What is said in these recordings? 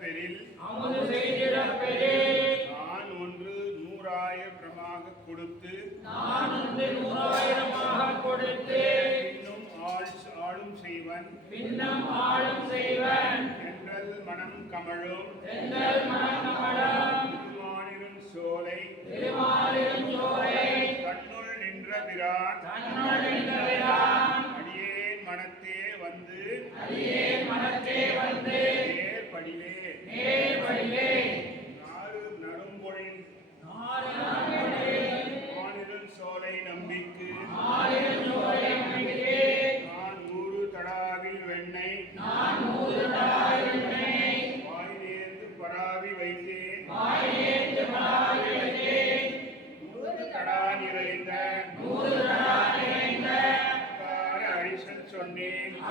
பெறில் நான் ஒன்று 100,000 கொடுத்து பின்னும் ஆளும் செய்வன் தென்றல் மனம் கமழும் திருமாலிரும் சோலை தன்னுள் நின்ற பிரான் அடியேன் மனத்தே வந்து நேர்படிலே நறும்பொழில் மானிரும் சோலை நம்பிக்கு நான் 100 தடாவில் வெண்ணெய் வாய் நேர்ந்து பராவி வைத்தேன் 100 தடா நிறைந்த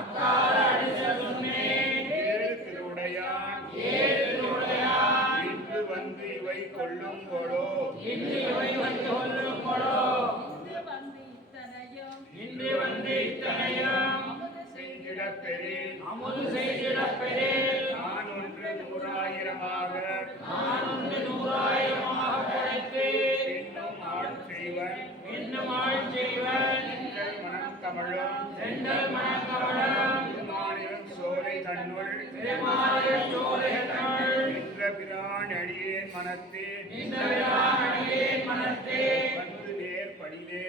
அக்கார அடிசல் சொன்னேன் ஏழு திருவுடையான் இன்று வந்து இவை கொள்ளும் கொடோ இன்று வந்து இத்தனையும் அமுது செய்திடப் பெறில் நான் ஒன்று 100,000 படைத்து இன்னும் ஆள் செய்வன் மனம் கமழும் திருமாலிரும் சோலை தன்னுள் நின்ற பிரான் அடியேன் மனத்தே வந்து நேர்படிலே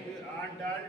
இது ஆண்டாள்